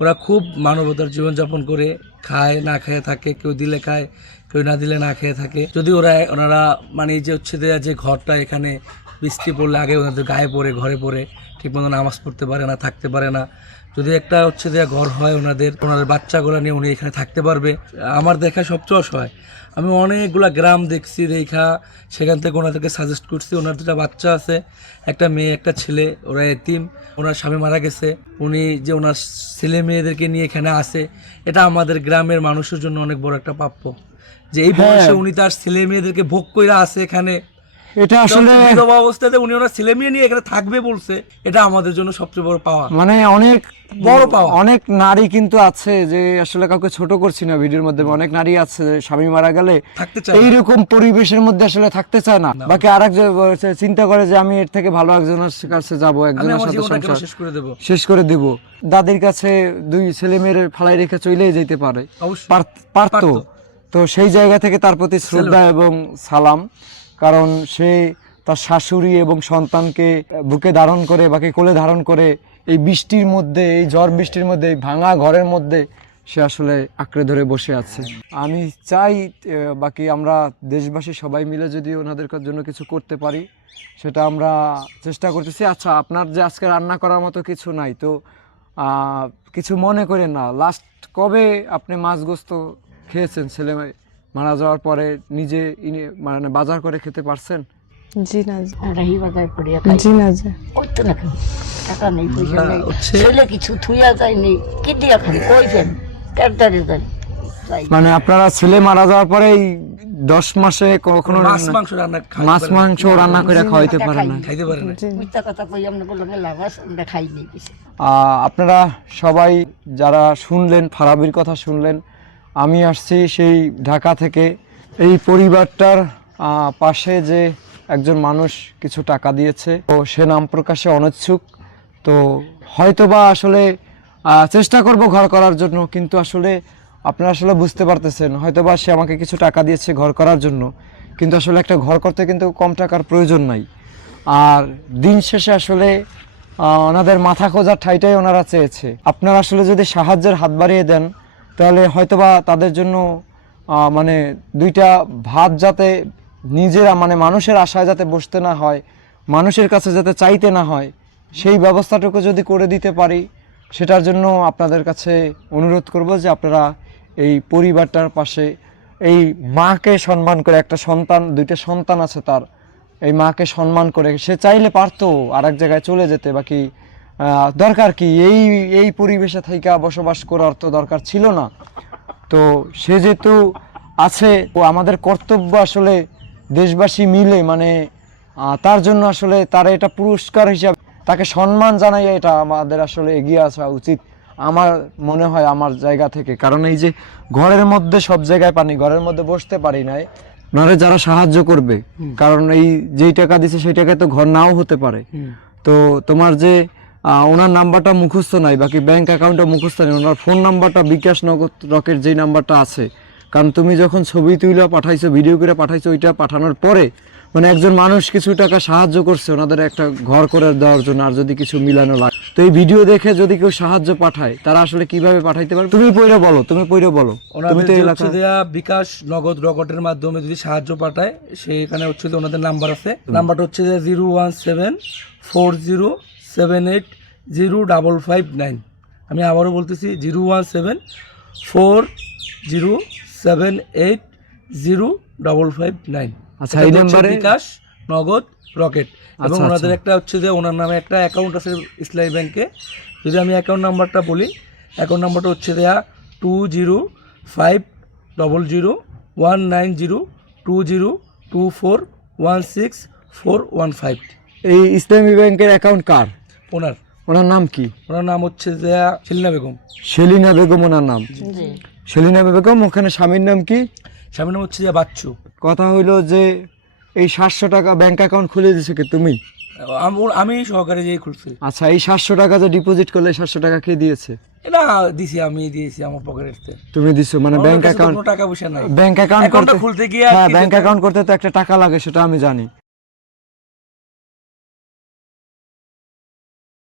ওরা খুব মানবতার জীবনযাপন করে, খায় না খেয়ে থাকে, কেউ দিলে খায়, কেউ না দিলে না খেয়ে থাকে। যদি ওনারা মানে এই যে হচ্ছে যে ঘরটা এখানে বৃষ্টি পড়লে আগে ওনাদের গায়ে পড়ে, ঘরে পড়ে, ঠিকমতো নামাজ পড়তে পারে না, থাকতে পারে না। যদি একটা হচ্ছে যে ঘর হয় ওনাদের বাচ্চাগুলো নিয়ে উনি এখানে থাকতে পারবে। আমার দেখা সবচেয়ে অসহায়, আমি অনেকগুলা গ্রাম দেখছি, দেখা সেখান থেকে ওনাদেরকে সাজেস্ট করছি। ওনার দুটা বাচ্চা আছে, একটা মেয়ে একটা ছেলে, ওরা এতিম, ওনার স্বামী মারা গেছে। উনি যে ওনার ছেলে মেয়েদেরকে নিয়ে এখানে আসে, এটা আমাদের গ্রামের মানুষের জন্য অনেক বড় একটা প্রাপ্য, যে এই বয়সে উনি তার ছেলে মেয়েদেরকে ভোগ করে আসে এখানে। এটা আসলে বিধবা অবস্থাতে উনি ওনার ছেলে মেয়ে নিয়ে এখানে থাকবে বলছে, এটা আমাদের জন্য সবচেয়ে বড় পাওয়া, মানে অনেক বড় পাওয়া। অনেক নারী কিন্তু আছে, যে আসলে কাউকে ছোট করছি না ভিডিওর মধ্যে, অনেক নারী আছে যে স্বামী মারা গেলে থাকতে চায় এইরকম পরিবেশের মধ্যে আসলে থাকতে চায় না, বাকি আরেকজন চিন্তা করে যে আমি এর থেকে ভালো একজনের কাছে যাবো, একজনের সাথে সংসার শেষ করে দিব। দাদির কাছে দুই ছেলে মেয়ের ফালাই রেখে চলেই যেতে পারে, পারতো। তো সেই জায়গা থেকে তার প্রতি শ্রদ্ধা এবং সালাম, কারণ সে তার শাশুড়ি এবং সন্তানকে বুকে ধারণ করে, বাকি কোলে ধারণ করে এই বৃষ্টির মধ্যে, এই ঝড় বৃষ্টির মধ্যে, এই ভাঙা ঘরের মধ্যে সে আসলে আঁকড়ে ধরে বসে আছে। আমি চাই বাকি আমরা দেশবাসী সবাই মিলে যদি ওনাদের জন্য কিছু করতে পারি, সেটা আমরা চেষ্টা করতেছি। আচ্ছা, আপনার যে আজকে রান্না করার মতো কিছু নাই তো কিছু মনে করেন না, লাস্ট কবে আপনি মাছ গোস্ত খেয়েছেন? ছেলে মারা যাওয়ার পরে নিজে মানে বাজার করে খেতে পারছেন? জি না, রাহি বাজার করিয়া জি না, করতে না খাই, টাকা নেই, পয়সা নেই, ছেলে কিছু থুইয়া যায়নি, কি দিয়া খান, কইছেন ট্যাক্টারে যাই। মানে আপনারা ছেলে মারা যাওয়ার পরে 10 মাসে কখনো মাছ মাংস রান্না করে খাওয়াইতে পারেন না? মিথ্যা কথা কই আমরা বললাম লাভ আছে, আমরা খাইনি কিছু। আপনারা সবাই যারা শুনলেন, ফারাবির কথা শুনলেন, আমি আসছি সেই ঢাকা থেকে। এই পরিবারটার পাশে যে একজন মানুষ কিছু টাকা দিয়েছে, তো সে নাম প্রকাশে অনিচ্ছুক। তো হয়তোবা আসলে চেষ্টা করব ঘর করার জন্য, কিন্তু আসলে আপনারা আসলে বুঝতে পারতেছেন, হয়তোবা সে আমাকে কিছু টাকা দিয়েছে ঘর করার জন্য, কিন্তু আসলে একটা ঘর করতে কিন্তু কম টাকার প্রয়োজন নাই। আর দিন শেষে আসলে ওনাদের মাথা খোঁজার ঠাইটাই ওনারা চেয়েছে। আপনারা আসলে যদি সাহায্যের হাত বাড়িয়ে দেন, তাহলে হয়তোবা তাদের জন্য মানে দুইটা ভাত যাতে নিজেরা, মানে মানুষের আশায় যাতে বসতে না হয়, মানুষের কাছে যাতে চাইতে না হয়, সেই ব্যবস্থাটুকু যদি করে দিতে পারি, সেটার জন্য আপনাদের কাছে অনুরোধ করব যে আপনারা এই পরিবারটার পাশে, এই মাকে সম্মান করে, একটা সন্তান, দুইটা সন্তান আছে তার, এই মাকে সম্মান করে, সে চাইলে পারতো আর এক জায়গায় চলে যেতে, বাকি দরকার কি এই পরিবেশে থেকে বসবাস করার তো দরকার ছিল না। তো সে যেহেতু আছে, ও আমাদের কর্তব্য আসলে দেশবাসী মিলে, মানে তার জন্য আসলে তার এটা পুরস্কার হিসাবে তাকে সম্মান জানাই, এটা আমাদের আসলে এগিয়ে আসা উচিত আমার মনে হয়, আমার জায়গা থেকে। কারণ এই যে ঘরের মধ্যে সব জায়গায় পানি, ঘরের মধ্যে বসতে পারি নাই, ওনারা যারা সাহায্য করবে, কারণ এই যেই টাকা দিছে সেই টাকায় তো ঘর নাও হতে পারে। তো তোমার যে ওনার নাম্বারটা মুখস্থ নাই, বাকি ব্যাংক অ্যাকাউন্টটা মুখস্থ নেই, ওনার ফোন নাম্বারটা বিকাশ নগদ রকেট যেই নাম্বারটা আছে, কারণ তুমি যখন ছবি তুলে পাঠাইছো, ভিডিও করে পাঠাইছো, ওইটা পাঠানোর পরে মানে একজন মানুষ কিছু টাকা সাহায্য করছে ওনাদের একটা ঘর করে দেওয়ার জন্য, আর যদি কিছু মিলানো লাগে, তো এই ভিডিও দেখে যদি কেউ সাহায্য পাঠায়, তারা আসলে কিভাবে পাঠাইতে পারবে? তুমি পইরা বলো, তুমি তো এলাকা বিকাশ নগদ রকেটের মাধ্যমে যদি সাহায্য পাঠায়, সেখানে হচ্ছে ওনাদের নাম্বার আছে, নাম্বারটা হচ্ছে 01740780559। আমি আবারও বলতেছি 01740780559। আচ্ছা, এই নাম্বারে বিকাশ নগদ রকেট। এবং ওনাদের একটা হচ্ছে যে ওনার নামে একটা অ্যাকাউন্ট আছে ইসলামী ব্যাংকে। যদি আমি অ্যাকাউন্ট নাম্বারটা বলি, অ্যাকাউন্ট নাম্বারটা হচ্ছে 2050202416416415। এই ইসলামী ব্যাংকের অ্যাকাউন্ট কার? ওনার নাম কি? ওনার নাম হচ্ছে যে সেলিনা বেগম। সেলিনা বেগম ওনার নাম? সেলিনা বেগম। ওখানে স্বামীর নাম কি? স্বামীর নাম হচ্ছে যে বাচ্চু। কথা হইলো যে এই 700 টাকা ব্যাংক অ্যাকাউন্ট খুলে দিয়েছে কি তুমি? আমি সহকারে যেই খুলছি। আচ্ছা, এই 700 টাকা যে ডিপোজিট করলে 700 টাকা কে দিয়েছে? এটা দিছি, আমি দিয়েছি আমার পকেটে। তুমি দিছো? মানে ব্যাংক অ্যাকাউন্ট, টাকা পয়সা নাই, ব্যাংক অ্যাকাউন্ট খুলতে গিয়ে হ্যাঁ, ব্যাংক অ্যাকাউন্ট করতে তো একটা টাকা লাগে, সেটা আমি জানি।